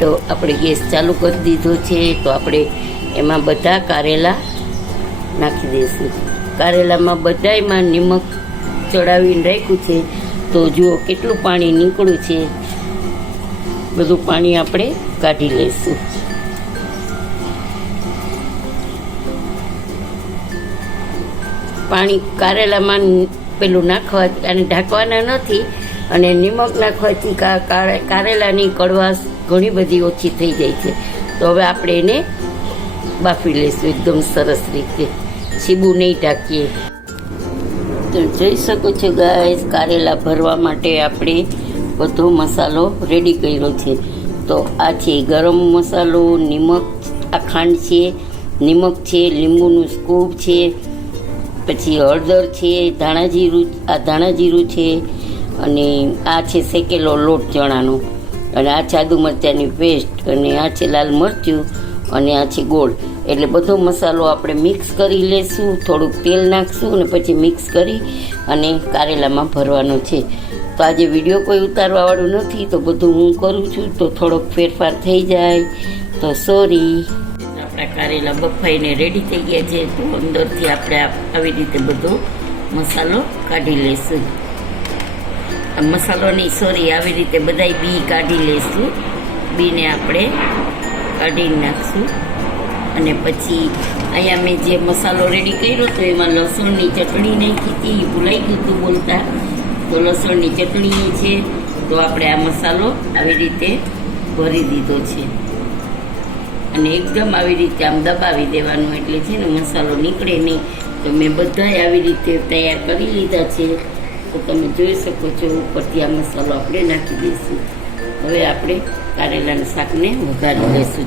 તો આપણે ગેસ ચાલુ કરી દીધો છે. તો આપણે એમાં બધા કારેલા નાખી દઈશું. કારેલામાં બધાયમાં નિમક ચડાવીને રાખ્યું છે. તો જુઓ કેટલું પાણી નીકળ્યું છે. બધું પાણી આપણે કાઢી લઈશું. પાણી કારેલામાં પેલું નાખવા અને ઢાંકવાના નથી, અને નિમક નાખવાથી કારેલાની કડવાશ ઘણી બધી ઓછી થઈ જાય છે. તો હવે આપણે એને બાફી લઈશું એકદમ સરસ રીતે, છીબું નહીં ઢાંકીએ. તો જોઈ શકો છો ગાઈસ, કારેલા ભરવા માટે આપણે બધો મસાલો રેડી કર્યો છે. તો આ છે ગરમ મસાલો, નિમક, આ ખાંડ છે, નિમક છે, લીંબુનું સ્કૂપ છે, પછી હળદર છે, ધાણા જીરું છે, અને આ છે શેકેલો લોટ ચણાનો, અને આ છે આદુ મરચાંની પેસ્ટ, અને આ છે લાલ મરચું, અને આ છે ગોળ. એટલે બધો મસાલો આપણે મિક્સ કરી લેશું. થોડુંક તેલ નાખશું અને પછી મિક્સ કરી અને કારેલામાં ભરવાનો છે. તો આજે વિડીયો કોઈ ઉતારવાવાળું નથી, તો બધું હું કરું છું, તો થોડોક ફેરફાર થઈ જાય તો સોરી. આપણા કારેલા બફાઈને રેડી થઈ ગયા છે. તો અંદરથી આપણે આવી રીતે બધો મસાલો કાઢી લઈશું. મસાલો નહીં, સોરી, આવી રીતે બધાય બી કાઢી લઈશું. બીને આપણે કાઢી નાખશું. અને પછી અહીંયા મેં જે મસાલો રેડી કર્યો તો એમાં લસણની ચટણી નાખી હતી, ભૂલાઈ ગયું હતું બોલતા. તો લસણની ચટણી છે. તો આપણે આ મસાલો આવી રીતે ભરી દીધો છે, અને એકદમ આવી રીતે આમ દબાવી દેવાનું, એટલે છે ને મસાલો નીકળે નહીં. તો મેં બધાય આવી રીતે તૈયાર કરી લીધા છે. તો તમે જોઈ શકો છો, ઉપરથી આ મસાલો આપણે નાખી દઈશું. હવે આપણે કારેલાના શાકને વઘારી લઈશું.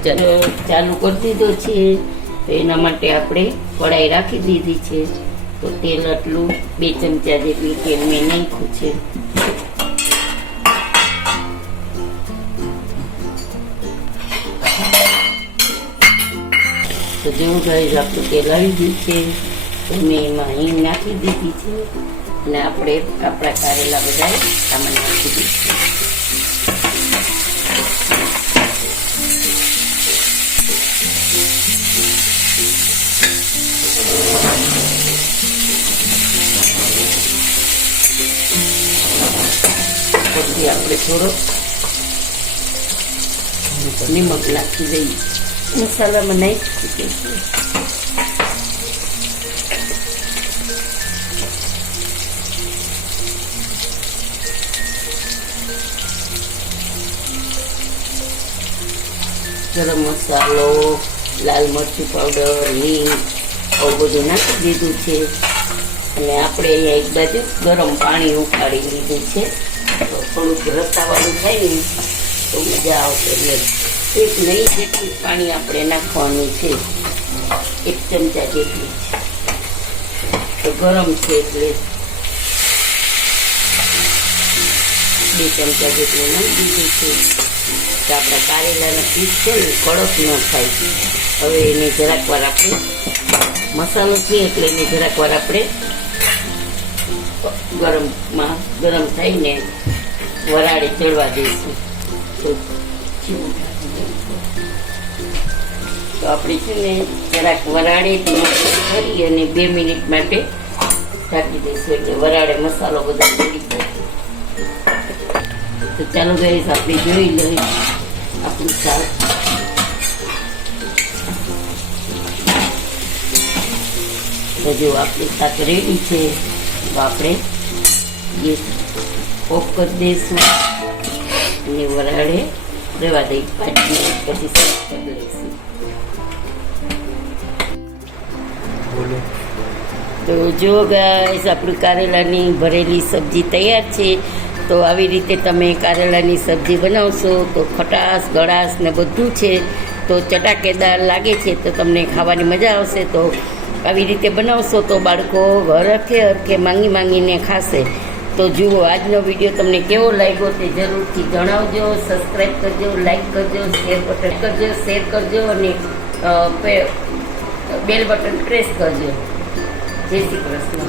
ચાલુ કરી દીધો છે. તો એના માટે આપણે કઢાઈ રાખી દીધી છે. તો તેલ આટલું 2 ચમચા જેટલું તેલ મેં નાખ્યું છે. તો જેવું ગાઈસ આપણું તેલ આવી ગયું છે, તો મેં એમાં હિંગ નાખી દીધી છે, અને આપણે આપણા કારેલા બધા આમાં નાખી દઈશું. પછી આપણે થોડો નિમક નાખી દઈએ. મસાલામાં નાખી દઈશું. ગરમ મસાલો, લાલ મરચું પાવડર, હિંગ, આવું બધું નાખી દીધું છે. અને આપણે અહીંયા એક બાજુ ગરમ પાણી ઉકાળી લીધું છે. તો થોડુંક રસાવાળું થાય ને તો મજા આવશે. એક નહીં જેટલું પાણી આપણે નાખવાનું છે, 1 ચમચા જેટલું. તો ગરમ છે એટલે 2 ચમચા જેટલું નાખી દીધું છે. તો આપણા કારેલાના પીસ છે ને કડક ન થાય. હવે એને જરાક વાર આપણે મસાલો છે એટલે એને જરાક વાર આપણે ગરમ થઈને વરાળે ચડવા દઈશું. તો આપણે છે ને જરાક વરાળે કરી અને 2 મિનિટ માટે ઢાંકી દઈશું, એટલે વરાળે મસાલો બધો ચડી જાય. તો ચાલો ગાઈસ, આપણે જોઈ લઈએ આપણું શાક. તો જો આપણું શાક રેડી છે. તો આપણે ગેસ ઓફ કરી દઈશું અને વરાળે રહેવા દઈ 5 મિનિટ પછી સર્વ કરી લઈશું. તો જો ગાઈસ, આપણું કારેલાની ભરેલી સબ્જી તૈયાર છે. તો આવી રીતે તમે કારેલાની સબ્જી બનાવશો તો ખટાશ, ગળાશ ને બધું છે તો ચટાકેદાર લાગે છે. તો તમને ખાવાની મજા આવશે. તો આવી રીતે બનાવશો તો બાળકો હરખે માંગીને ખાશે. તો જુઓ, આજનો વિડીયો તમને કેવો લાગ્યો તે જરૂરથી જણાવજો. સબસ્ક્રાઈબ કરજો, લાઈક કરજો, શેર કરજો, અને બેલ બટન પ્રેસ કરજો. જય શ્રી કૃષ્ણ.